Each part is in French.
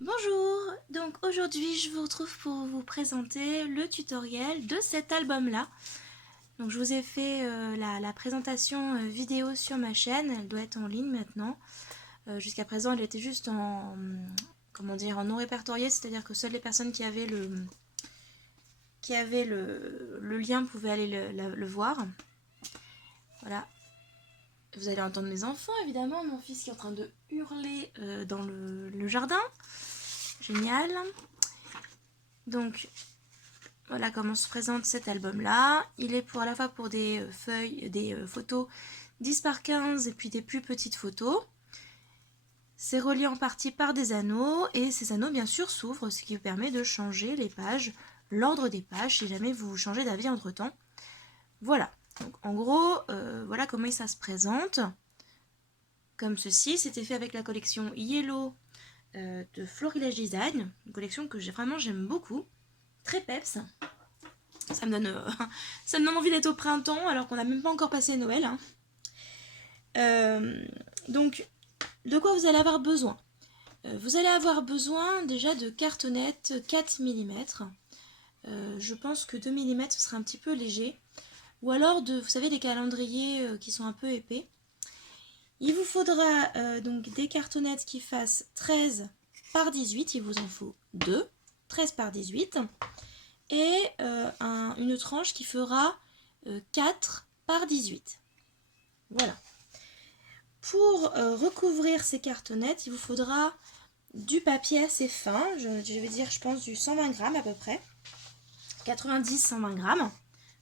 Bonjour, donc aujourd'hui je vous retrouve pour vous présenter le tutoriel de cet album là. Donc je vous ai fait la présentation vidéo sur ma chaîne, elle doit être en ligne maintenant. Jusqu'à présent elle était juste en, comment dire, en non répertorié, c'est-à-dire que seules les personnes qui avaient le lien pouvaient aller le voir. Voilà. Vous allez entendre mes enfants évidemment, mon fils qui est en train de hurler dans le jardin. Génial. Donc voilà comment se présente cet album là. Il est à la fois pour des feuilles, des photos 10 par 15 et puis des plus petites photos. C'est relié en partie par des anneaux et ces anneaux bien sûr s'ouvrent, ce qui vous permet de changer les pages, l'ordre des pages si jamais vous changez d'avis entre temps. Voilà, donc en gros voilà comment ça se présente. Comme ceci, c'était fait avec la collection Yellow de Florilège Design, une collection que j'aime beaucoup, très peps. Ça me donne envie d'être au printemps alors qu'on n'a même pas encore passé Noël. Hein. Donc, de quoi vous allez avoir besoin? Vous allez avoir besoin déjà de cartonnettes 4 mm. Je pense que 2 mm ce sera un petit peu léger. Ou alors vous savez, des calendriers qui sont un peu épais. Il vous faudra donc des cartonnettes qui fassent 13 par 18, il vous en faut 2, 13 par 18. Et une tranche qui fera 4 par 18. Voilà. Pour recouvrir ces cartonnettes, il vous faudra du papier assez fin, je vais dire je pense du 120 grammes à peu près, 90-120 grammes,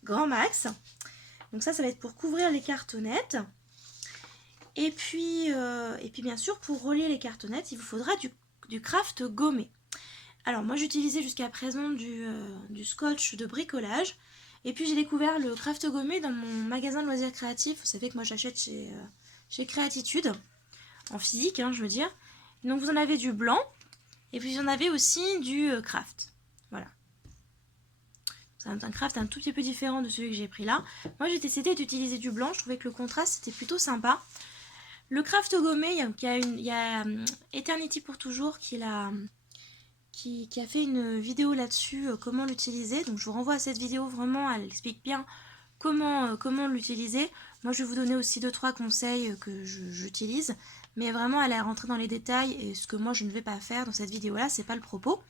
grand max. Donc ça va être pour couvrir les cartonnettes. Et puis bien sûr pour relier les cartonnettes, il vous faudra du craft gommé. Alors moi j'utilisais jusqu'à présent du scotch de bricolage. Et puis j'ai découvert le craft gommé dans mon magasin de loisirs créatifs. Vous savez que moi j'achète chez Créatitude, en physique hein, je veux dire. Donc vous en avez du blanc, et puis vous en avez aussi du craft. Voilà. C'est un craft un tout petit peu différent de celui que j'ai pris là. Moi j'ai décidé d'utiliser du blanc, je trouvais que le contraste était plutôt sympa. Le craft gommé, il y a Eternity pour toujours qui a fait une vidéo là-dessus, comment l'utiliser. Donc je vous renvoie à cette vidéo, vraiment, elle explique bien comment l'utiliser. Moi je vais vous donner aussi 2-3 conseils que j'utilise. Mais vraiment elle est rentrée dans les détails et ce que moi je ne vais pas faire dans cette vidéo-là, c'est pas le propos.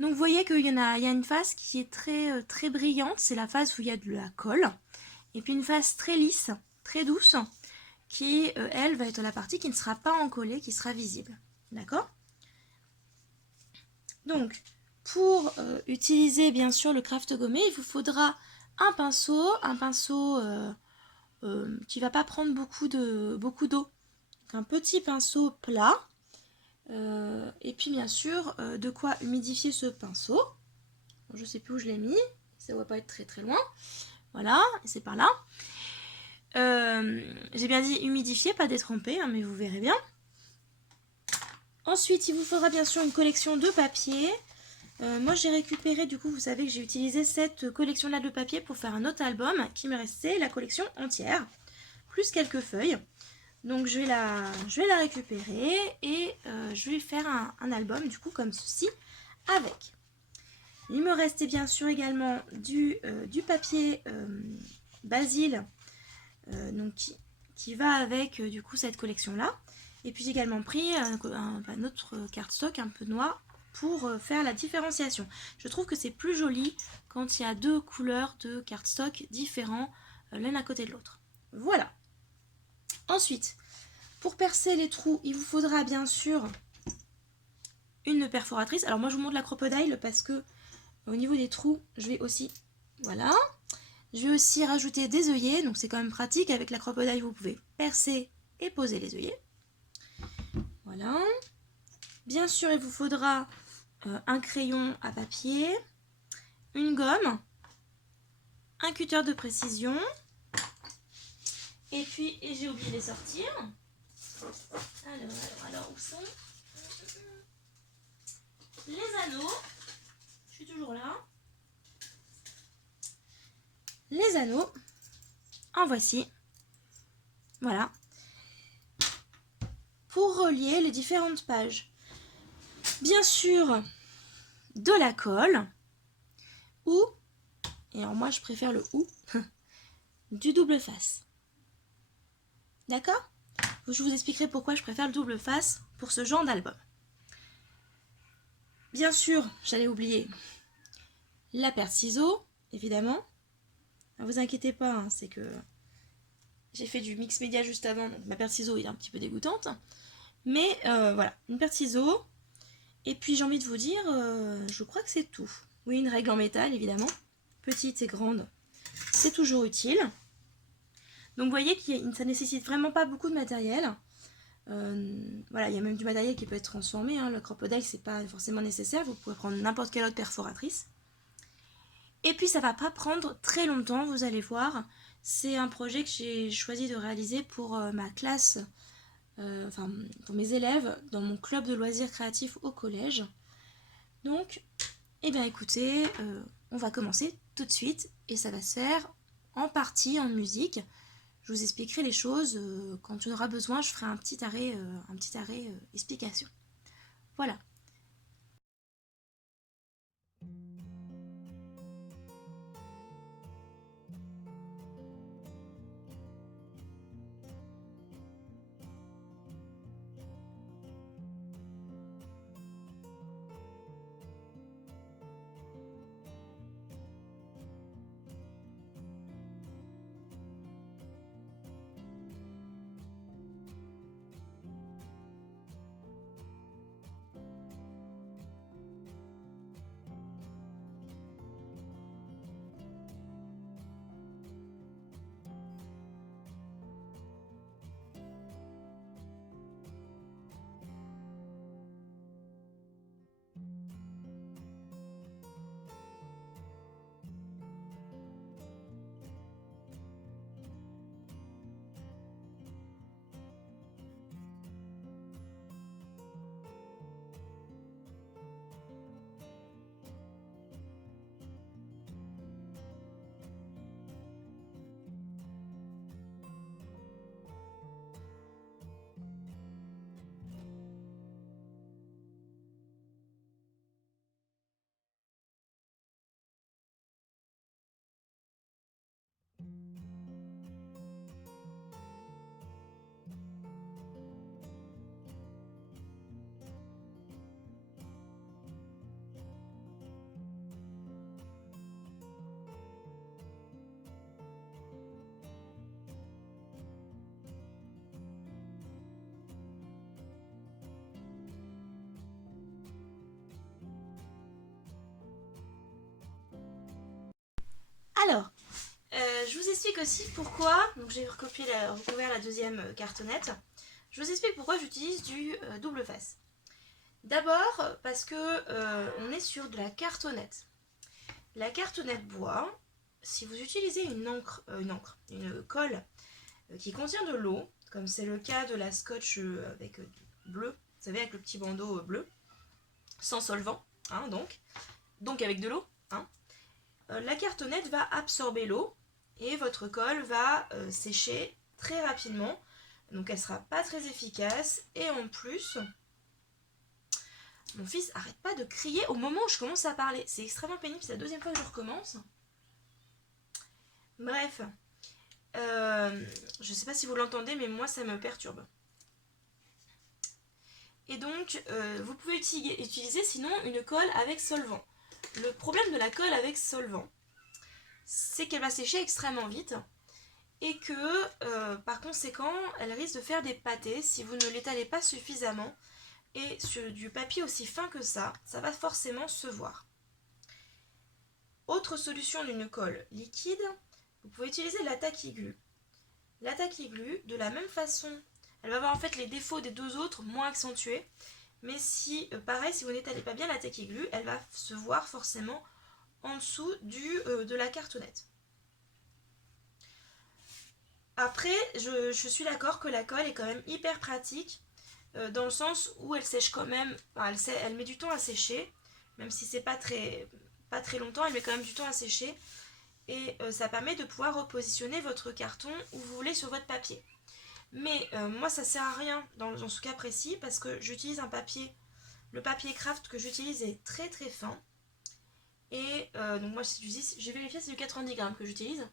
Donc vous voyez qu'il y a une face qui est très brillante, c'est la face où il y a de la colle. Et puis une face très lisse, très douce, qui elle va être la partie qui ne sera pas encollée, qui sera visible. D'accord ? Donc, pour utiliser bien sûr le craft gommé, il vous faudra un pinceau qui ne va pas prendre beaucoup d'eau. Donc un petit pinceau plat. Et puis bien sûr, de quoi humidifier ce pinceau. Je ne sais plus où je l'ai mis, ça ne va pas être très loin. Voilà, et c'est par là. J'ai bien dit humidifier, pas détremper, hein, mais vous verrez bien. Ensuite, il vous faudra bien sûr une collection de papier. Moi j'ai récupéré, du coup vous savez que j'ai utilisé cette collection là de papier pour faire un autre album qui me restait la collection entière, plus quelques feuilles. Donc je vais la récupérer et je vais faire un album du coup comme ceci avec. Il me restait bien sûr également du papier Basil donc qui va avec du coup cette collection là. Et puis j'ai également pris un autre cardstock un peu noir pour faire la différenciation. Je trouve que c'est plus joli quand il y a deux couleurs de cardstock différents l'un à côté de l'autre. Voilà. Ensuite, pour percer les trous, il vous faudra bien sûr une perforatrice. Alors moi je vous montre la crocodile parce que au niveau des trous, je vais aussi... Voilà. Je vais aussi rajouter des œillets, donc c'est quand même pratique. Avec la crocodile, vous pouvez percer et poser les œillets. Voilà. Bien sûr, il vous faudra un crayon à papier, une gomme, un cutter de précision, et puis, j'ai oublié de les sortir. Alors, où sont les anneaux? suis toujours là. Les anneaux, en voici. Voilà. Pour relier les différentes pages. Bien sûr, de la colle ou, et alors moi je préfère le ou, du double face. D'accord? Je vous expliquerai pourquoi je préfère le double face pour ce genre d'album. Bien sûr, j'allais oublier la paire de ciseaux, évidemment. Ne vous inquiétez pas, hein, c'est que j'ai fait du mix média juste avant, donc ma paire de ciseaux est un petit peu dégoûtante. Mais voilà, une paire de ciseaux. Et puis j'ai envie de vous dire, je crois que c'est tout. Oui, une règle en métal, évidemment. Petite et grande, c'est toujours utile. Donc vous voyez que ça nécessite vraiment pas beaucoup de matériel. Voilà, il y a même du matériel qui peut être transformé. Hein. Le crocodile, c'est pas forcément nécessaire. Vous pouvez prendre n'importe quelle autre perforatrice. Et puis ça va pas prendre très longtemps, vous allez voir. C'est un projet que j'ai choisi de réaliser pour ma classe, enfin pour mes élèves dans mon club de loisirs créatifs au collège. Donc, eh bien écoutez, on va commencer tout de suite et ça va se faire en partie en musique. Je vous expliquerai les choses quand on aura besoin. Je ferai un petit arrêt explication. Voilà. Alors, je vous explique aussi pourquoi, donc j'ai recouvert la deuxième cartonnette, je vous explique pourquoi j'utilise du double face. D'abord parce que on est sur de la cartonnette. La cartonnette bois, si vous utilisez une colle qui contient de l'eau, comme c'est le cas de la scotch avec bleu, vous savez avec le petit bandeau bleu, sans solvant, hein, donc avec de l'eau, hein, la cartonnette va absorber l'eau et votre colle va sécher très rapidement. Donc elle sera pas très efficace et en plus, mon fils arrête pas de crier au moment où je commence à parler. C'est extrêmement pénible, c'est la deuxième fois que je recommence. Bref, je sais pas si vous l'entendez mais moi ça me perturbe. Et donc vous pouvez utiliser sinon une colle avec solvant. Le problème de la colle avec solvant, c'est qu'elle va sécher extrêmement vite et que par conséquent elle risque de faire des pâtés si vous ne l'étalez pas suffisamment, et sur du papier aussi fin que ça va forcément se voir. Autre solution d'une colle liquide, vous pouvez utiliser la tacky-glue. La tacky-glue, de la même façon, elle va avoir en fait les défauts des deux autres moins accentués, mais si, pareil, si vous n'étalez pas bien la tacky-glue, elle va se voir forcément en dessous de la cartonnette. Après, je suis d'accord que la colle est quand même hyper pratique, dans le sens où elle sèche quand même, elle met du temps à sécher, même si c'est pas très pas très longtemps, elle met quand même du temps à sécher. Et ça permet de pouvoir repositionner votre carton où vous voulez sur votre papier. Mais moi ça sert à rien dans ce cas précis parce que j'utilise un papier, le papier craft que j'utilise est très très fin. Et donc moi j'ai vérifié, c'est du 90 grammes que j'utilise.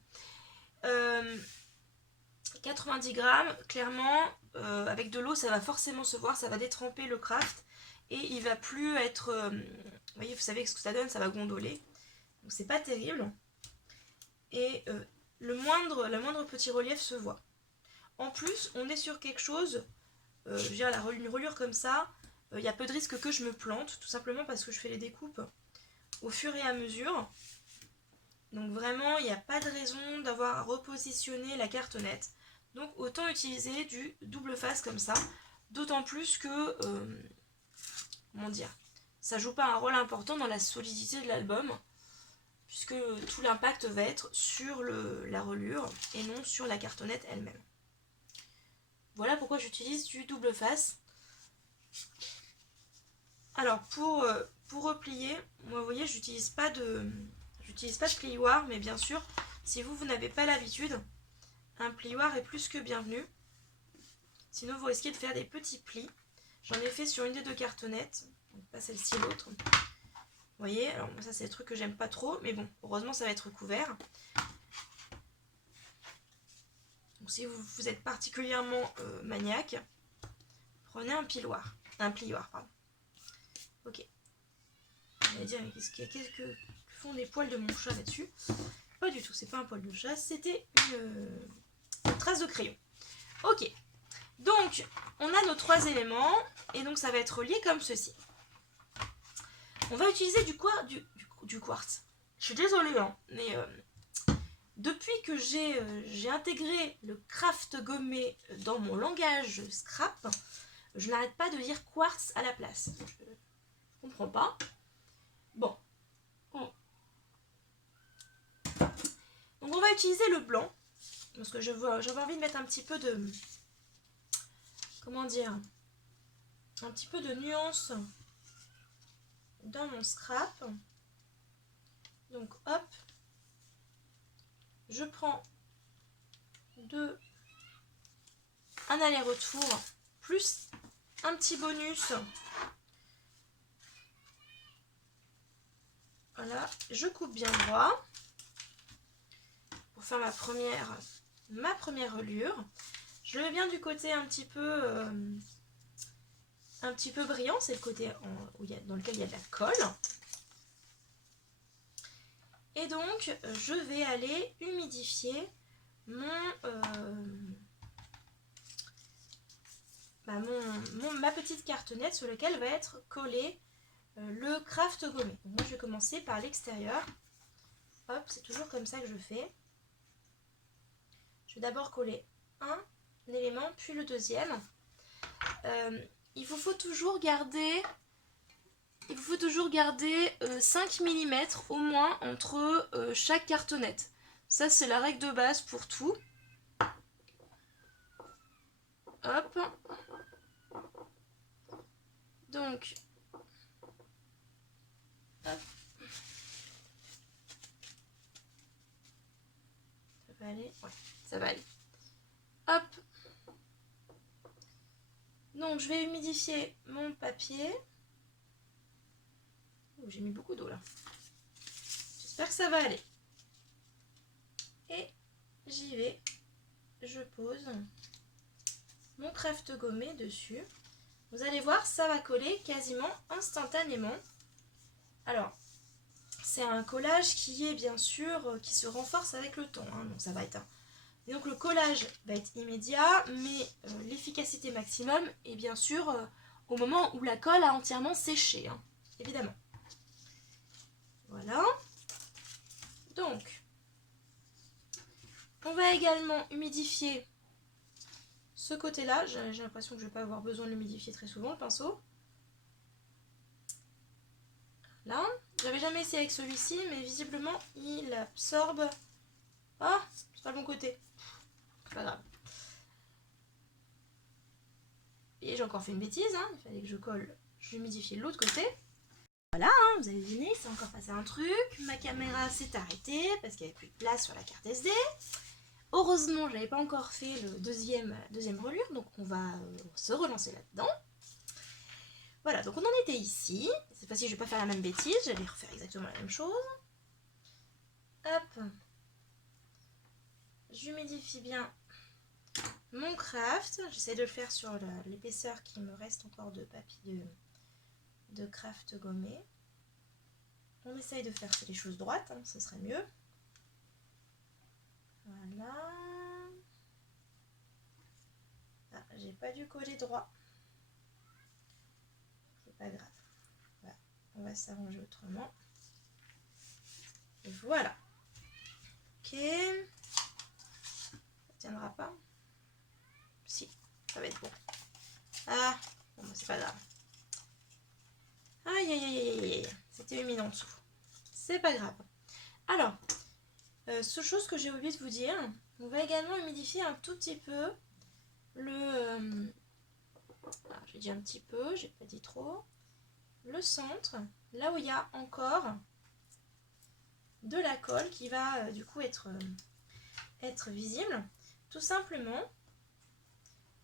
90 grammes, clairement, avec de l'eau ça va forcément se voir, ça va détremper le craft. Et il va plus être... vous voyez, vous savez ce que ça donne, ça va gondoler. Donc c'est pas terrible. Et le moindre petit relief se voit. En plus, on est sur quelque chose, je veux dire, une reliure comme ça, il y a peu de risque que je me plante, tout simplement parce que je fais les découpes au fur et à mesure. Donc vraiment, il n'y a pas de raison d'avoir à repositionner la cartonnette. Donc autant utiliser du double face comme ça, d'autant plus que, comment dire, ça joue pas un rôle important dans la solidité de l'album, puisque tout l'impact va être sur la reliure et non sur la cartonnette elle-même. Voilà pourquoi j'utilise du double face. Alors pour replier, moi vous voyez, j'utilise pas de plioir, mais bien sûr, si vous n'avez pas l'habitude, un plioir est plus que bienvenu. Sinon vous risquez de faire des petits plis. J'en ai fait sur une des deux cartonnettes, donc pas celle-ci, l'autre. Vous voyez, alors ça c'est des trucs que j'aime pas trop, mais bon, heureusement ça va être couvert. Donc si vous êtes particulièrement maniaque, prenez un plioir. Pardon. Ok. On va dire, qu'est-ce que font les poils de mon chat là-dessus? Pas du tout, c'est pas un poil de chat, c'était une trace de crayon. Ok. Donc, on a nos 3 éléments, et donc ça va être relié comme ceci. On va utiliser du quartz. Je suis désolée, hein, mais depuis que j'ai intégré le craft gommé dans mon langage scrap, je n'arrête pas de dire quartz à la place. Je comprends pas. Bon. Donc on va utiliser le blanc, parce que j'avais envie de mettre un petit peu de... Comment dire? Un petit peu de nuance dans mon scrap. Donc hop, je prends un aller-retour plus un petit bonus. Voilà, je coupe bien droit pour faire ma première reliure. Je le mets bien du côté un petit peu brillant, c'est le côté dans lequel il y a de la colle. Et donc, je vais aller humidifier ma petite cartonnette sur laquelle va être collé le craft gommé. Donc moi, je vais commencer par l'extérieur. Hop, c'est toujours comme ça que je fais. Je vais d'abord coller un élément, puis le deuxième. Il vous faut toujours garder 5 mm au moins entre chaque cartonnette. Ça, c'est la règle de base pour tout. Hop. Donc, hop. Ça va aller? Ouais, ça va aller. Hop. Donc, je vais humidifier mon papier. Oh, j'ai mis beaucoup d'eau là. J'espère que ça va aller. Et j'y vais. Je pose mon craft gommé dessus. Vous allez voir, ça va coller quasiment instantanément. Alors, c'est un collage qui est bien sûr, qui se renforce avec le temps. Hein, donc ça va être Et donc le collage va être immédiat, mais l'efficacité maximum est bien sûr au moment où la colle a entièrement séché, hein, évidemment. Voilà. Donc, on va également humidifier ce côté-là. J'ai l'impression que je ne vais pas avoir besoin de l'humidifier très souvent, le pinceau. Là, j'avais jamais essayé avec celui-ci, mais visiblement, il absorbe... Ah, c'est pas le bon côté. C'est pas grave. Et j'ai encore fait une bêtise, hein. Il fallait que je humidifie l'autre côté. Voilà, hein, vous avez deviné, c'est encore passé un truc. Ma caméra s'est arrêtée parce qu'il n'y avait plus de place sur la carte SD. Heureusement, je n'avais pas encore fait le deuxième relure, donc on va se relancer là-dedans. Voilà, donc on en était ici. Cette fois-ci, je ne vais pas faire la même bêtise, j'allais refaire exactement la même chose. Hop. J'humidifie bien mon craft. J'essaie de le faire sur l'épaisseur qui me reste encore de papier de craft gommé. On essaye de faire les choses droites, hein, ce serait mieux. Voilà. Ah, j'ai pas dû coller droit. C'est pas grave. Voilà. On va s'arranger autrement. Et voilà. Ok. Ça tiendra pas. Si, ça va être bon. Ah, bon, bah, c'est pas grave. Aïe, aïe, aïe, aïe, aïe. C'était humide en dessous. C'est pas grave. Alors, chose que j'ai oublié de vous dire, on va également humidifier un tout petit peu le... j'ai dit un petit peu, j'ai pas dit trop. Le centre, là où il y a encore de la colle qui va du coup être visible. Tout simplement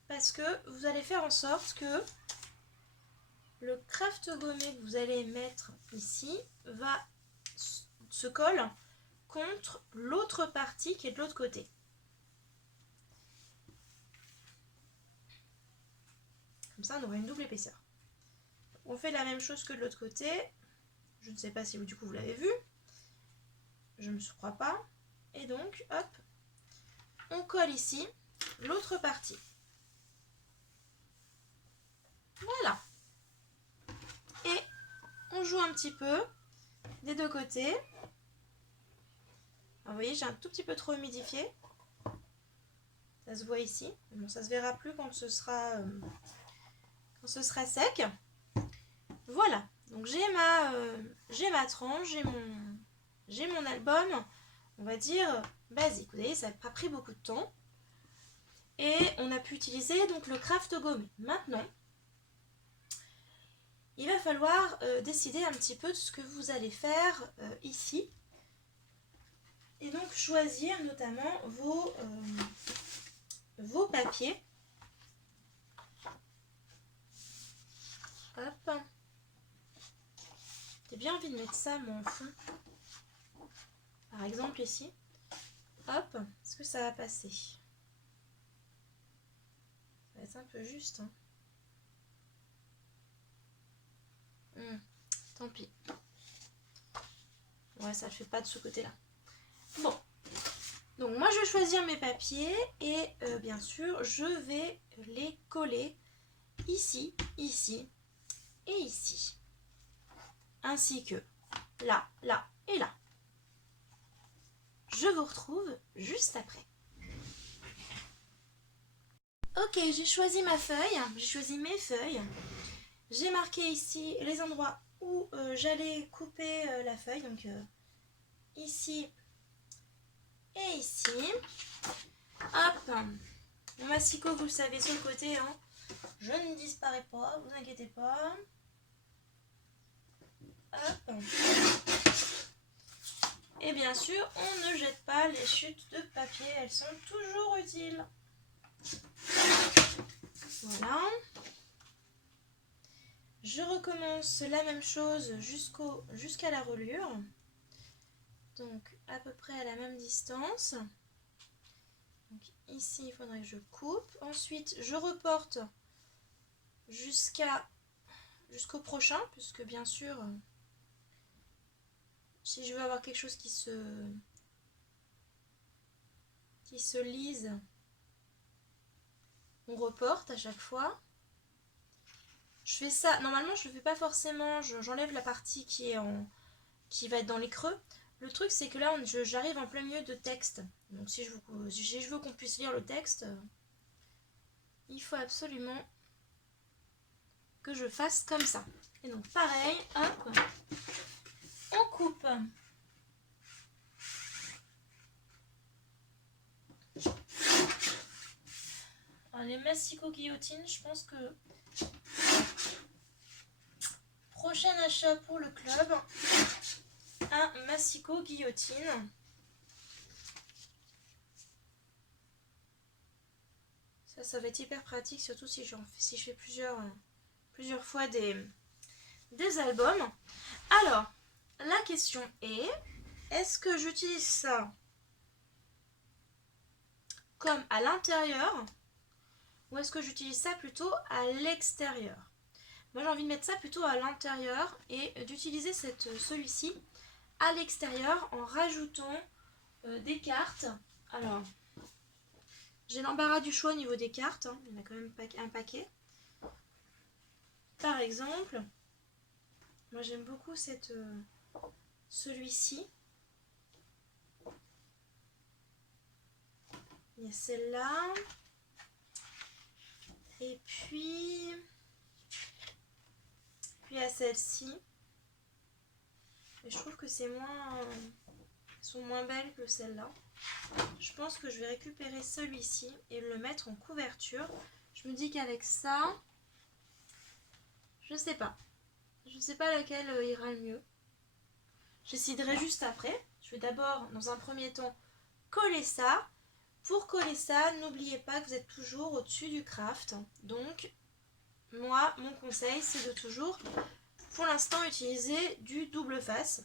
parce que vous allez faire en sorte que le craft gommé que vous allez mettre ici se colle contre l'autre partie qui est de l'autre côté. Comme ça, on aura une double épaisseur. On fait la même chose que de l'autre côté. Je ne sais pas si du coup vous l'avez vu. Je ne crois pas. Et donc, hop, on colle ici l'autre partie. Voilà. Et on joue un petit peu des deux côtés. Alors, vous voyez, j'ai un tout petit peu trop humidifié. Ça se voit ici. Bon, ça se verra plus quand ce sera sec. Voilà. Donc j'ai ma tranche, j'ai mon album, on va dire basique. Vous voyez, ça n'a pas pris beaucoup de temps. Et on a pu utiliser donc le craft gommé. Maintenant, il va falloir décider un petit peu de ce que vous allez faire ici. Et donc choisir notamment vos papiers. Hop. J'ai bien envie de mettre ça mon fond. Par exemple ici. Hop. Est-ce que ça va passer? Ça va être un peu juste. Hein. Tant pis. Ouais, ça ne le fait pas de ce côté-là. Bon. Donc moi je vais choisir mes papiers et bien sûr je vais les coller ici, ici et ici. Ainsi que là, là et là. Je vous retrouve juste après. Ok, j'ai choisi ma feuille, j'ai choisi mes feuilles. J'ai marqué ici les endroits où j'allais couper la feuille. Donc ici et ici. Hop. Mon massicot, vous le savez, sur le côté. Hein. Je ne disparais pas, vous inquiétez pas. Hop. Et bien sûr, on ne jette pas les chutes de papier, elles sont toujours utiles. Voilà. Je recommence la même chose jusqu'à la relure. Donc à peu près à la même distance. Donc, ici, il faudrait que je coupe. Ensuite, je reporte jusqu'au prochain, puisque bien sûr, si je veux avoir quelque chose qui se lise, on reporte à chaque fois. Je fais ça, normalement je ne le fais pas forcément, j'enlève la partie qui va être dans les creux. Le truc c'est que là j'arrive en plein milieu de texte. Donc si je veux qu'on puisse lire le texte, il faut absolument que je fasse comme ça. Et donc pareil, hop, on coupe. Alors, les massicots guillotines, je pense que prochain achat pour le club, un massicot guillotine. Ça va être hyper pratique, surtout si je fais plusieurs fois des albums. Alors, la question est-ce que j'utilise ça comme à l'intérieur ou est-ce que j'utilise ça plutôt à l'extérieur? Moi j'ai envie de mettre ça plutôt à l'intérieur et d'utiliser celui-ci à l'extérieur en rajoutant des cartes. Alors, j'ai l'embarras du choix au niveau des cartes, hein. Il y en a quand même un paquet. Par exemple, moi j'aime beaucoup celui-ci. Il y a celle-là. Et puis il y a celle-ci. Et je trouve que elles sont moins belles que celle-là. Je pense que je vais récupérer celui-ci et le mettre en couverture. Je me dis qu'avec ça, je sais pas. Je sais pas laquelle ira le mieux. J'essayerai juste après. Je vais d'abord, dans un premier temps, coller ça. Pour coller ça, n'oubliez pas que vous êtes toujours au-dessus du craft. Donc, moi, mon conseil, c'est de toujours, pour l'instant, utiliser du double face.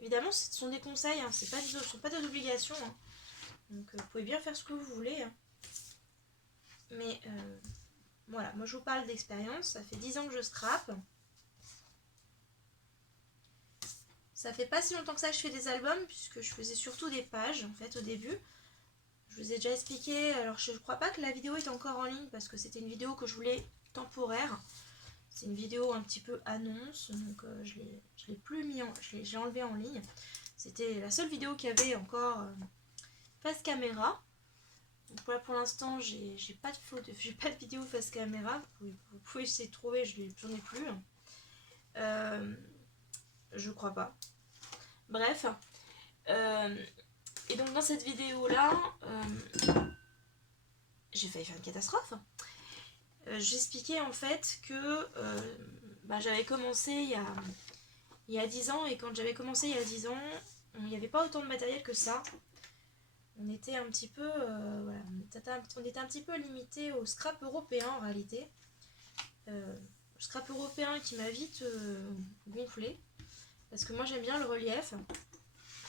Évidemment, ce sont des conseils, hein, ce ne sont pas des obligations. Hein. Donc, vous pouvez bien faire ce que vous voulez. Hein. Mais, voilà, moi, je vous parle d'expérience. Ça fait 10 ans que je scrape. Ça fait pas si longtemps que ça que je fais des albums, puisque je faisais surtout des pages, en fait, au début. Je vous ai déjà expliqué, alors je ne crois pas que la vidéo est encore en ligne parce que c'était une vidéo que je voulais temporaire. C'est une vidéo un petit peu annonce, donc je l'ai plus mis j'ai enlevé en ligne. C'était la seule vidéo qu'il y avait encore face caméra. Donc voilà, pour l'instant, j'ai pas de vidéo face caméra. Vous pouvez essayer de trouver, j'en ai plus. Je crois pas. Bref. Et donc dans cette vidéo là, j'ai failli faire une catastrophe. J'expliquais en fait que j'avais commencé il y a 10 ans et quand j'avais commencé il y a 10 ans, il n'y avait pas autant de matériel que ça. On était un petit peu, voilà, on était un petit peu limité au scrap européen en réalité. Scrap européen qui m'a vite gonflé parce que moi j'aime bien le relief.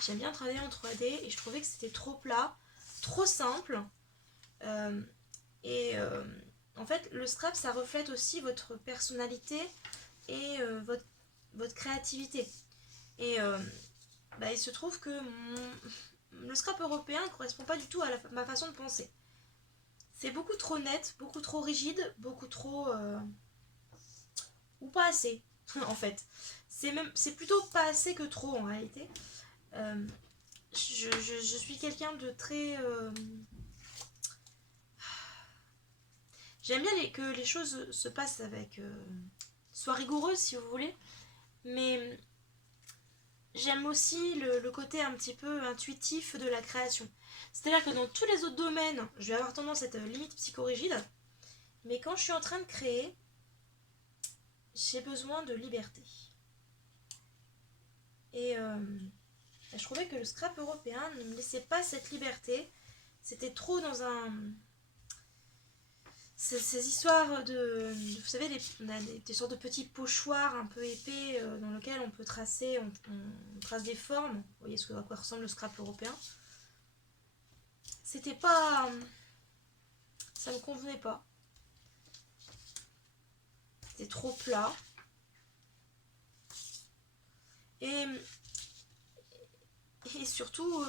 J'aime bien travailler en 3D et je trouvais que c'était trop plat, trop simple. En fait, le scrap, ça reflète aussi votre personnalité et votre créativité. Et il se trouve que le scrap européen ne correspond pas du tout à ma façon de penser. C'est beaucoup trop net, beaucoup trop rigide, beaucoup trop... ou pas assez, en fait. C'est plutôt pas assez que trop, en réalité. Je suis quelqu'un de très... J'aime bien que les choses se passent avec... soient rigoureuses, si vous voulez. Mais j'aime aussi le côté un petit peu intuitif de la création. C'est-à-dire que dans tous les autres domaines, je vais avoir tendance à être limite psychorigide. Mais quand je suis en train de créer, j'ai besoin de liberté. Et je trouvais que le scrap européen ne me laissait pas cette liberté. C'était trop dans un... Ces histoires de... Vous savez, on a des sortes de petits pochoirs un peu épais dans lesquels on peut tracer, on trace des formes. Vous voyez à quoi ressemble le scrap européen. C'était pas... Ça me convenait pas. C'était trop plat. Et surtout,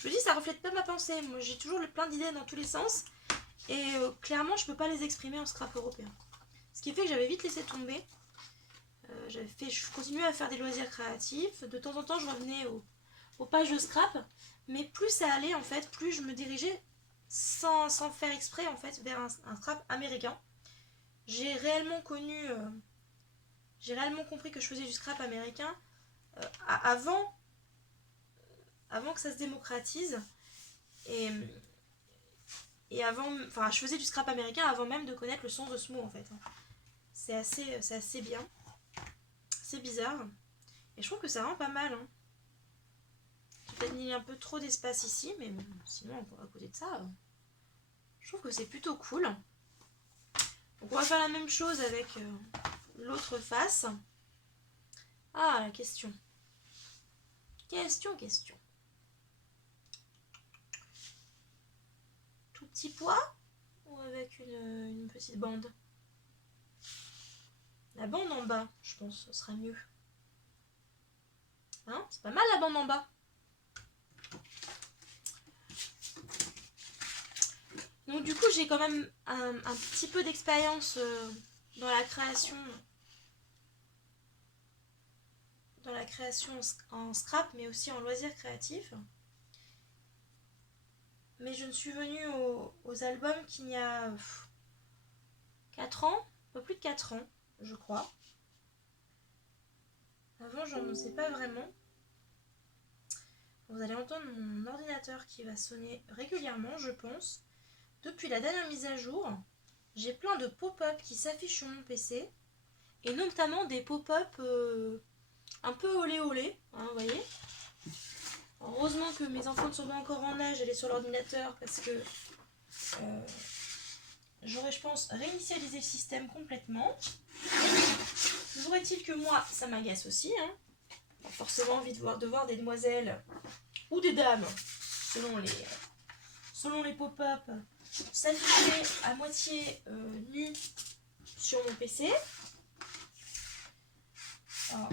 je me dis, ça reflète pas ma pensée. Moi, j'ai toujours plein d'idées dans tous les sens. Et clairement, je peux pas les exprimer en scrap européen. Ce qui fait que j'avais vite laissé tomber. Je continuais à faire des loisirs créatifs. De temps en temps, je revenais aux pages de scrap. Mais plus ça allait, en fait, plus je me dirigeais sans faire exprès, en fait, vers un scrap américain. J'ai réellement compris que je faisais du scrap américain avant que ça se démocratise. Et avant, je faisais du scrap américain avant même de connaître le sens de ce mot, en fait. C'est assez bien. C'est bizarre. Et je trouve que ça rend pas mal. Hein. J'ai peut-être mis un peu trop d'espace ici, mais bon, sinon, à côté de ça, je trouve que c'est plutôt cool. Donc on va faire la même chose avec l'autre face. Ah, la question. Question. Tout petit poids ou avec une petite bande? La bande en bas, je pense, ce sera mieux. Hein? C'est pas mal la bande en bas. Donc du coup, j'ai quand même un petit peu d'expérience dans la création en scrap, mais aussi en loisirs créatifs. Mais je ne suis venue aux albums qu'il y a 4 ans, un peu plus de 4 ans, je crois. Avant, j'en ne sais pas vraiment. Vous allez entendre mon ordinateur qui va sonner régulièrement, je pense. Depuis la dernière mise à jour, j'ai plein de pop-up qui s'affichent sur mon PC. Et notamment des pop-up un peu olé olé, hein, vous voyez. Heureusement que mes enfants ne sont pas encore en âge d'aller sur l'ordinateur parce que j'aurais, je pense, réinitialisé le système complètement. Toujours est-il que moi, ça m'agace aussi. Hein. J'ai forcément envie de voir des demoiselles ou des dames, selon les pop-up, s'afficher à moitié nues sur mon PC. Alors,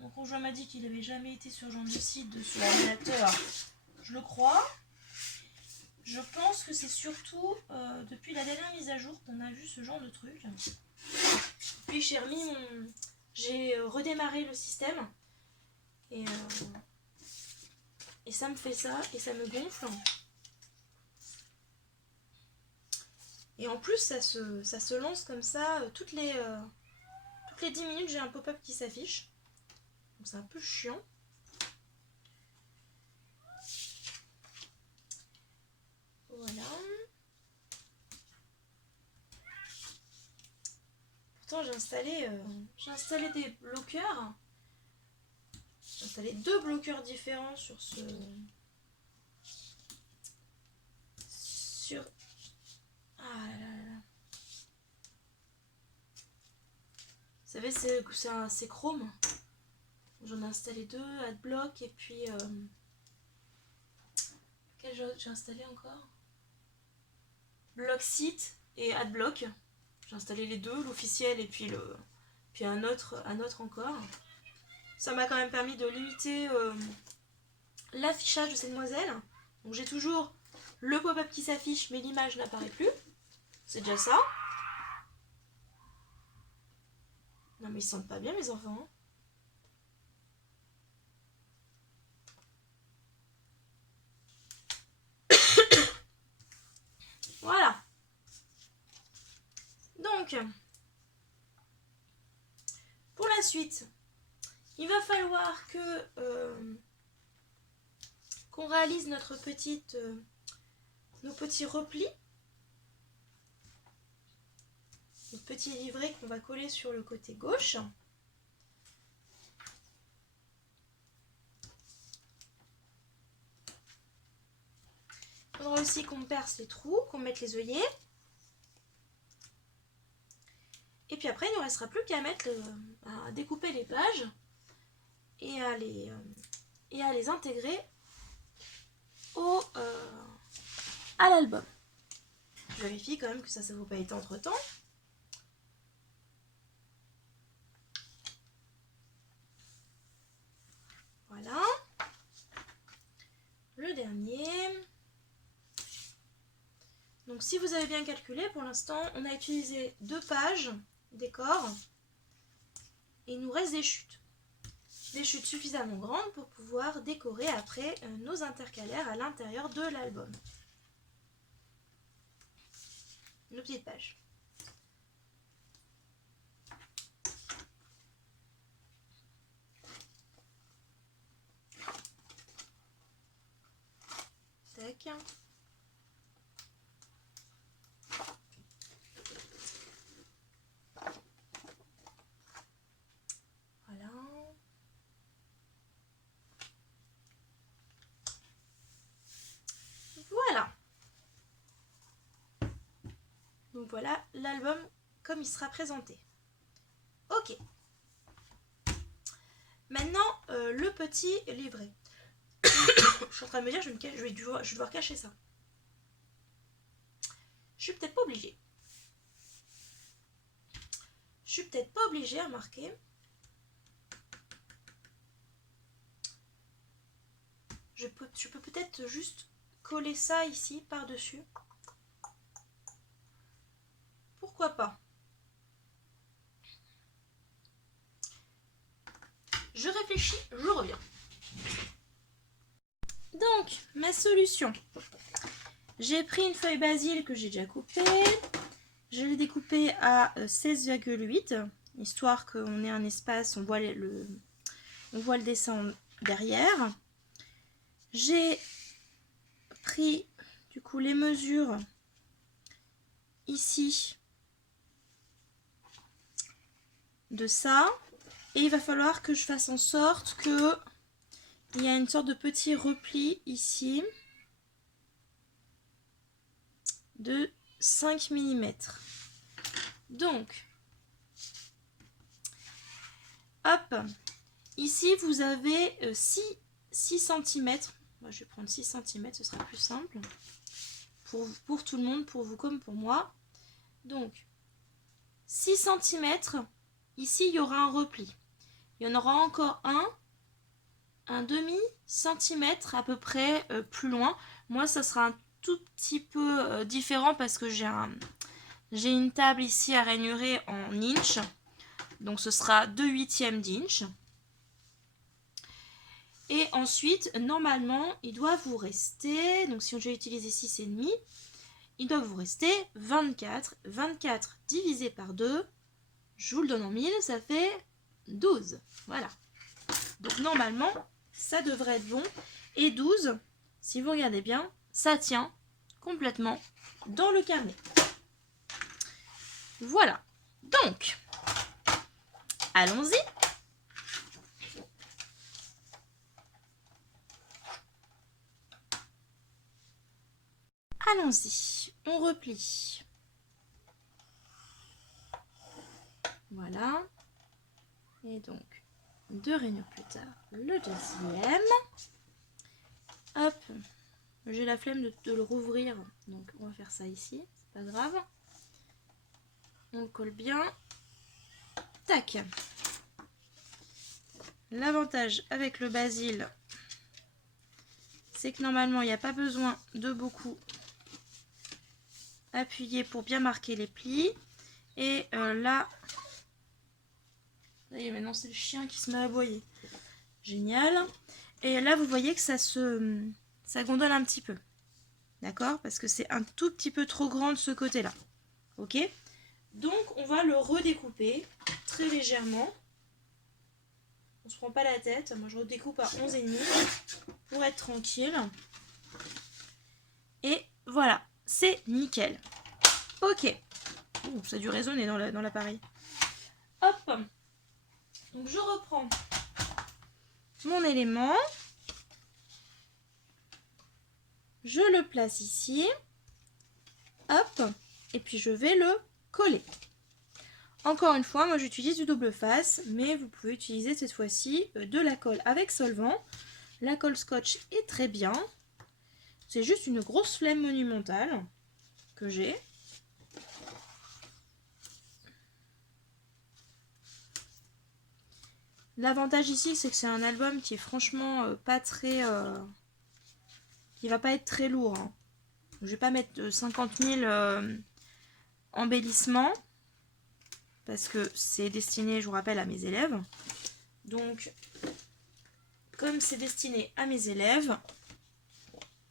mon conjoint m'a dit qu'il n'avait jamais été sur ce genre de site sur l'ordinateur. Je le crois. Je pense que c'est surtout depuis la dernière mise à jour qu'on a vu ce genre de truc. Puis j'ai redémarré le système et ça me fait ça et ça me gonfle. Et en plus ça se lance comme ça toutes les 10 minutes j'ai un pop-up qui s'affiche. Donc c'est un peu chiant. Voilà. Pourtant j'ai installé des bloqueurs. J'ai installé 2 bloqueurs différents sur ah là là là. Vous savez, c'est Chrome. J'en ai installé 2, Adblock et puis quel jeu j'ai installé encore? Blockseat et Adblock. J'ai installé les 2, l'officiel et puis un autre encore. Ça m'a quand même permis de limiter l'affichage de ces demoiselles. Donc j'ai toujours le pop-up qui s'affiche mais l'image n'apparaît plus. C'est déjà ça. Non mais ils se sentent pas bien mes enfants. Hein. Voilà. Donc, pour la suite, il va falloir qu'on réalise nos petits replis. Notre petit livret qu'on va coller sur le côté gauche. Il faudra aussi qu'on perce les trous, qu'on mette les œillets. Et puis après, il ne nous restera plus qu'à à découper les pages et à les intégrer à l'album. Je vérifie quand même que ça ne vaut pas été entre temps. Voilà. Le dernier. Donc si vous avez bien calculé, pour l'instant, on a utilisé 2 pages décor et il nous reste des chutes. Des chutes suffisamment grandes pour pouvoir décorer après nos intercalaires à l'intérieur de l'album. Nos petites pages. Tac. Donc voilà l'album comme il sera présenté. Ok. Maintenant, le petit livret. Je suis en train de me dire, je vais devoir cacher ça. Je suis peut-être pas obligée. Je suis peut-être pas obligée à marquer. Je peux peut-être juste coller ça ici par-dessus. Pourquoi pas? Je réfléchis, je reviens. Donc, ma solution. J'ai pris une feuille basil que j'ai déjà coupée. Je l'ai découpée à 16,8, histoire qu'on ait un espace, on voit le dessin derrière. J'ai pris du coup les mesures ici de ça. Et il va falloir que je fasse en sorte que il y a une sorte de petit repli ici de 5 mm. Donc, hop, ici vous avez 6 cm. Moi, je vais prendre 6 cm, ce sera plus simple. Pour tout le monde, pour vous comme pour moi. Donc, 6 cm, ici il y aura un repli. Il y en aura encore un demi-centimètre à peu près plus loin. Moi, ça sera un tout petit peu différent parce que j'ai une table ici à rainurer en inch. Donc, ce sera 2/8 d'inch. Et ensuite, normalement, il doit vous rester, donc si j'ai utilisé 6,5, il doit vous rester 24. 24 divisé par 2, je vous le donne en 1000, ça fait 12. Voilà. Donc normalement, ça devrait être bon. Et 12, si vous regardez bien, ça tient complètement dans le carnet. Voilà. Donc, allons-y. Allons-y. On replie. Voilà. Et donc, 2 rainures plus tard, le deuxième. Hop. J'ai la flemme de le rouvrir, donc on va faire ça ici, c'est pas grave. On le colle bien. Tac. L'avantage avec le basil, c'est que normalement il n'y a pas besoin de beaucoup appuyer pour bien marquer les plis. Et là, ça y est, maintenant c'est le chien qui se met à aboyer. Génial. Et là vous voyez que ça gondole un petit peu. D'accord? Parce que c'est un tout petit peu trop grand de ce côté-là. Ok? Donc on va le redécouper très légèrement. On se prend pas la tête. Moi je redécoupe à 11,5 pour être tranquille. Et voilà, c'est nickel. Ok. Ouh, ça a dû résonner dans l'appareil. Hop. Donc je reprends mon élément. Je le place ici. Hop. Et puis je vais le coller. Encore une fois, moi j'utilise du double face, mais vous pouvez utiliser cette fois-ci de la colle avec solvant. La colle scotch est très bien. C'est juste une grosse flemme monumentale que j'ai. L'avantage ici, c'est que c'est un album qui est franchement pas très... qui va pas être très lourd. Hein. Je vais pas mettre 50 000 embellissements. Parce que c'est destiné, je vous rappelle, à mes élèves. Donc, comme c'est destiné à mes élèves,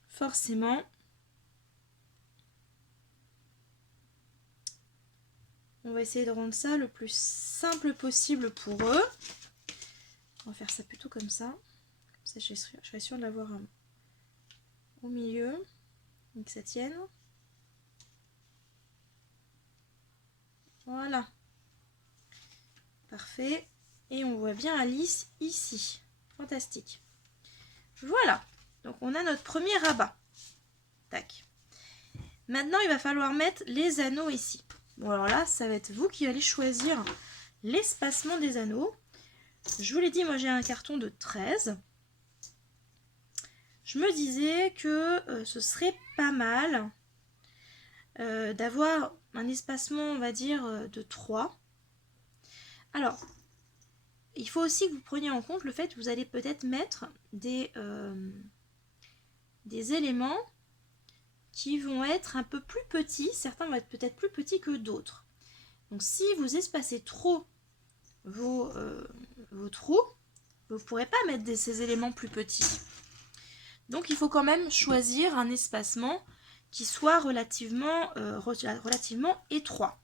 forcément, on va essayer de rendre ça le plus simple possible pour eux. On va faire ça plutôt comme ça. Comme ça, je serai sûre de l'avoir au milieu. Donc, que ça tienne. Voilà. Parfait. Et on voit bien Alice ici. Fantastique. Voilà. Donc, on a notre premier rabat. Tac. Maintenant, il va falloir mettre les anneaux ici. Bon, alors là, ça va être vous qui allez choisir l'espacement des anneaux. Je vous l'ai dit, moi j'ai un carton de 13. Je me disais que ce serait pas mal d'avoir un espacement, on va dire, de 3. Alors, il faut aussi que vous preniez en compte le fait que vous allez peut-être mettre des éléments qui vont être un peu plus petits. Certains vont être peut-être plus petits que d'autres. Donc si vous espacez trop vos trous, vous ne pourrez pas mettre ces éléments plus petits. Donc il faut quand même choisir un espacement qui soit relativement étroit.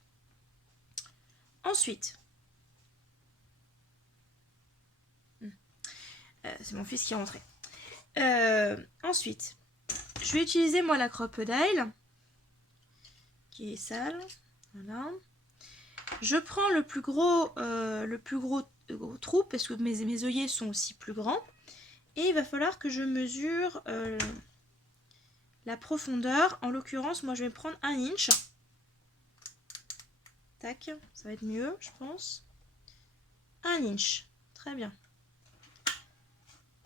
Ensuite, c'est mon fils qui est rentré. Ensuite, je vais utiliser moi la crocodile qui est sale. Voilà. Je prends le plus gros trou parce que mes œillets sont aussi plus grands. Et il va falloir que je mesure la profondeur. En l'occurrence, moi je vais prendre 1 inch. Tac, ça va être mieux, je pense. 1 inch. Très bien.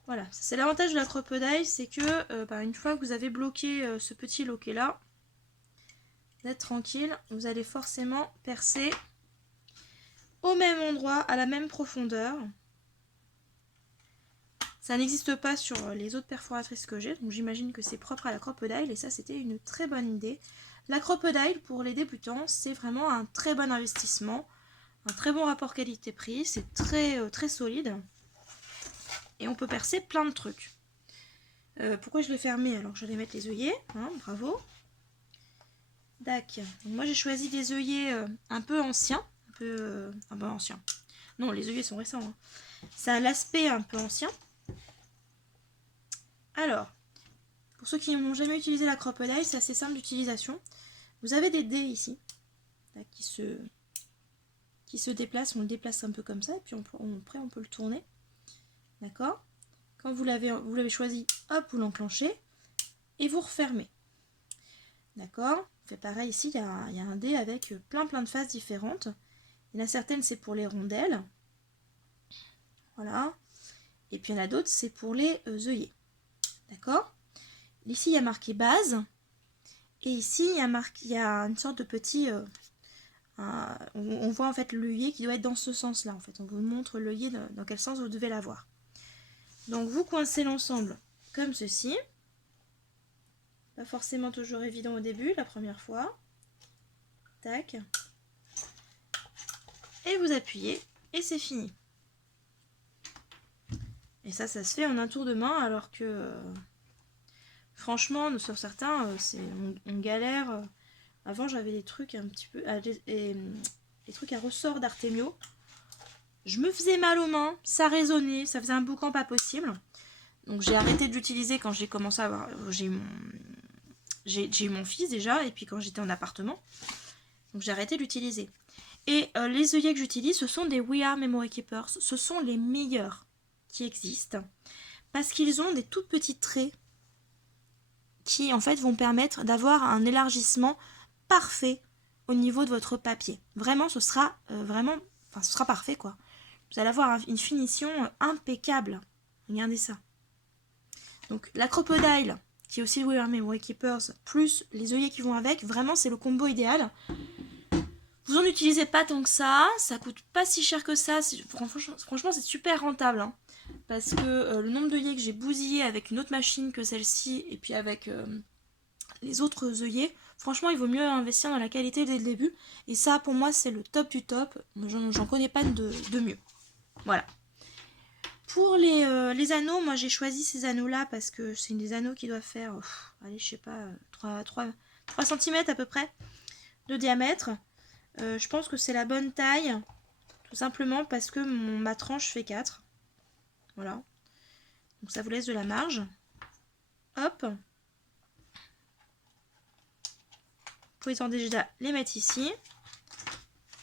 Voilà, c'est l'avantage de la crocodile, c'est que une fois que vous avez bloqué ce petit loquet là, vous êtes tranquille, vous allez forcément percer au même endroit, à la même profondeur. Ça n'existe pas sur les autres perforatrices que j'ai, donc j'imagine que c'est propre à la crocodile et ça c'était une très bonne idée. La crocodile pour les débutants, c'est vraiment un très bon investissement, un très bon rapport qualité-prix, c'est très solide et on peut percer plein de trucs. Pourquoi je l'ai fermé? Alors j'allais mettre les œillets, hein, bravo. Dac. Donc, moi j'ai choisi des œillets un peu anciens, un peu anciens. Non, les œillets sont récents. Hein. Ça a l'aspect un peu ancien. Alors, pour ceux qui n'ont jamais utilisé la crocodile, c'est assez simple d'utilisation. Vous avez des dés ici là, qui se déplacent. On le déplace un peu comme ça et puis après on peut le tourner. D'accord? Quand vous l'avez choisi, hop, vous l'enclenchez et vous refermez. D'accord? On fait pareil ici, il y a un dé avec plein de faces différentes. Il y en a certaines, c'est pour les rondelles. Voilà. Et puis il y en a d'autres, c'est pour les œillets. D'accord? Ici, il y a marqué base. Et ici, il y a une sorte de petit... on voit en fait l'œillet qui doit être dans ce sens-là. En fait, on vous montre l'œillet dans quel sens vous devez l'avoir. Donc, vous coincez l'ensemble comme ceci. Pas forcément toujours évident au début, la première fois. Tac. Et vous appuyez. Et c'est fini. Et ça se fait en un tour de main, alors que... franchement, sur certains, on galère. Avant, j'avais des trucs un petit peu... les trucs à ressort d'Artemio. Je me faisais mal aux mains, ça résonnait, ça faisait un boucan pas possible. Donc j'ai arrêté de l'utiliser quand j'ai commencé à avoir... J'ai eu mon fils déjà, et puis quand j'étais en appartement. Donc j'ai arrêté de l'utiliser. Et les œillets que j'utilise, ce sont des We Are Memory Keepers. Ce sont les meilleurs qui existent. Parce qu'ils ont des tout petits traits qui en fait vont permettre d'avoir un élargissement parfait au niveau de votre papier. Vraiment, ce sera ce sera parfait quoi. Vous allez avoir une finition impeccable. Regardez ça. Donc la crocodile, qui est aussi le We Are Memory Keepers, plus les œillets qui vont avec, vraiment c'est le combo idéal. Vous en utilisez pas tant que ça coûte pas si cher que ça. Franchement, c'est super rentable. Hein, parce que le nombre d'œillets que j'ai bousillé avec une autre machine que celle-ci, et puis avec les autres œillets, franchement, il vaut mieux investir dans la qualité dès le début. Et ça, pour moi, c'est le top du top. J'en connais pas de mieux. Voilà. Pour les anneaux, moi, j'ai choisi ces anneaux-là parce que c'est des anneaux qui doivent faire, allez, je sais pas, 3 cm à peu près de diamètre. Je pense que c'est la bonne taille, tout simplement parce que ma tranche fait 4. Voilà. Donc ça vous laisse de la marge. Hop. Vous pouvez déjà les mettre ici,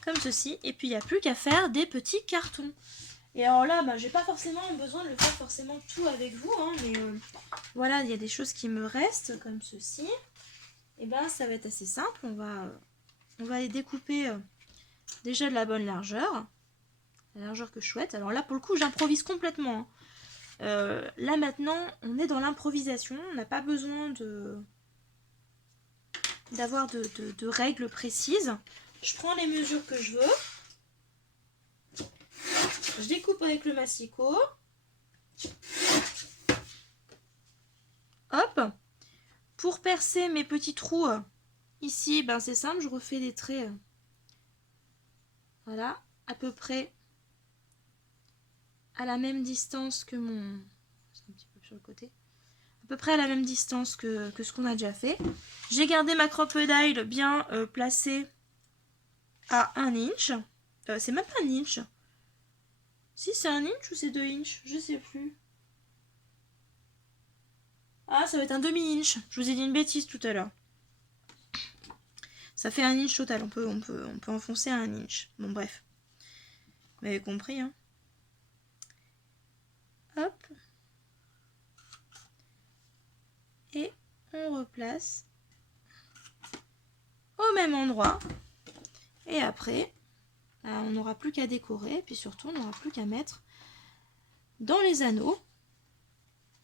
comme ceci. Et puis il n'y a plus qu'à faire des petits cartons. Et alors là, j'ai pas forcément besoin de le faire forcément tout avec vous, hein, mais voilà, il y a des choses qui me restent, comme ceci. et ben ça va être assez simple. On va les découper déjà de la bonne largeur. La largeur que je souhaite. Alors là, pour le coup, j'improvise complètement, hein. Là maintenant, on est dans l'improvisation. On n'a pas besoin d'avoir de règles précises. Je prends les mesures que je veux. Je découpe avec le massicot. Hop. Pour percer mes petits trous, ici, ben c'est simple, je refais des traits. Voilà, à peu près à la même distance que mon... C'est un petit peu sur le côté. À peu près à la même distance que ce qu'on a déjà fait. J'ai gardé ma crocodile bien placée à 1 inch. C'est même pas 1 inch. Si, c'est 1 inch ou c'est 2 inch, je sais plus. Ah, ça va être un demi-inch. Je vous ai dit une bêtise tout à l'heure. Ça fait 1 inch total. On peut enfoncer à 1 inch. Bon, bref. Vous avez compris, hein. Hop. Et on replace au même endroit. Et après, on n'aura plus qu'à décorer. Puis surtout, on n'aura plus qu'à mettre dans les anneaux.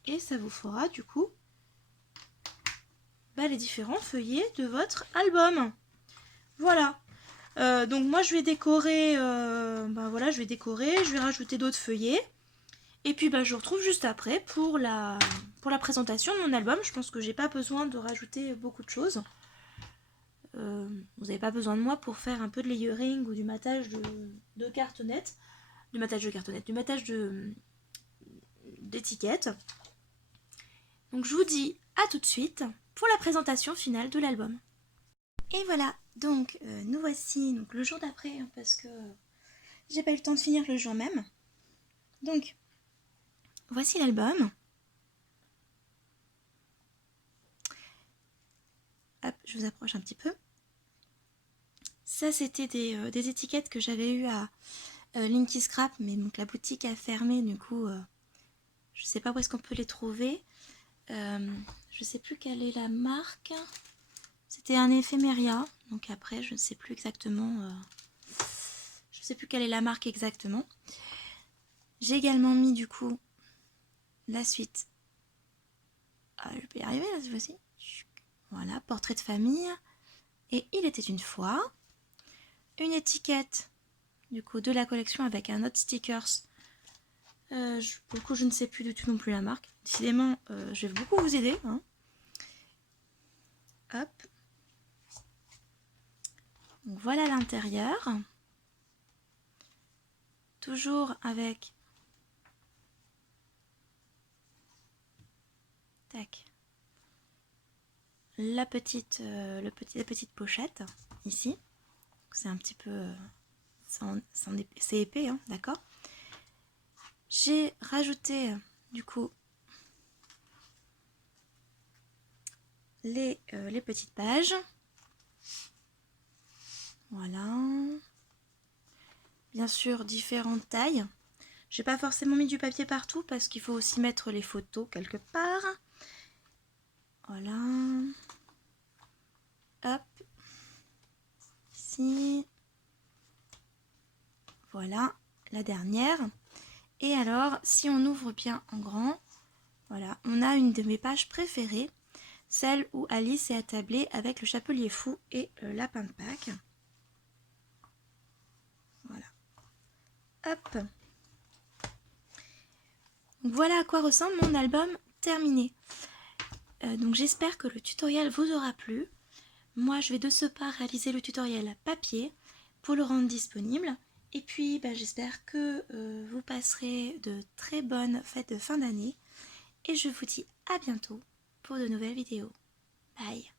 Et ça vous fera du coup les différents feuillets de votre album. Voilà. Donc moi je vais décorer, voilà, je vais rajouter d'autres feuillets. Et puis je vous retrouve juste après pour la présentation de mon album. Je pense que j'ai pas besoin de rajouter beaucoup de choses. Vous n'avez pas besoin de moi pour faire un peu de layering ou du matage de cartonnette. Du matage d'étiquette. Donc je vous dis à tout de suite pour la présentation finale de l'album. Et voilà, donc nous voici donc, le jour d'après, hein, parce que j'ai pas eu le temps de finir le jour même. Donc, voici l'album. Hop, je vous approche un petit peu. Ça, c'était des étiquettes que j'avais eues à Linky Scrap, mais donc la boutique a fermé, du coup, je sais pas où est-ce qu'on peut les trouver. Je sais plus quelle est la marque. C'était un éphéméria, donc après, je ne sais plus exactement. Je sais plus quelle est la marque exactement. J'ai également mis du coup la suite. Je peux y arriver là cette fois-ci. Voilà, portrait de famille. Et il était une fois. Une étiquette du coup de la collection avec un autre stickers. Pour le coup, je ne sais plus du tout non plus la marque. Décidément, je vais beaucoup vous aider, hein. Hop. Donc voilà l'intérieur. Toujours avec tac, la petite pochette ici. C'est un petit peu c'est épais, hein, d'accord. J'ai rajouté du coup les petites pages. Voilà. Bien sûr, différentes tailles. J'ai pas forcément mis du papier partout parce qu'il faut aussi mettre les photos quelque part. Voilà. Hop. Ici. Voilà, la dernière. Et alors, si on ouvre bien en grand, voilà, on a une de mes pages préférées, celle où Alice est attablée avec le chapelier fou et le lapin de Pâques. Voilà. Hop. Donc voilà à quoi ressemble mon album terminé. Donc j'espère que le tutoriel vous aura plu. Moi, je vais de ce pas réaliser le tutoriel papier pour le rendre disponible. Et puis, j'espère que vous passerez de très bonnes fêtes de fin d'année. Et je vous dis à bientôt pour de nouvelles vidéos. Bye!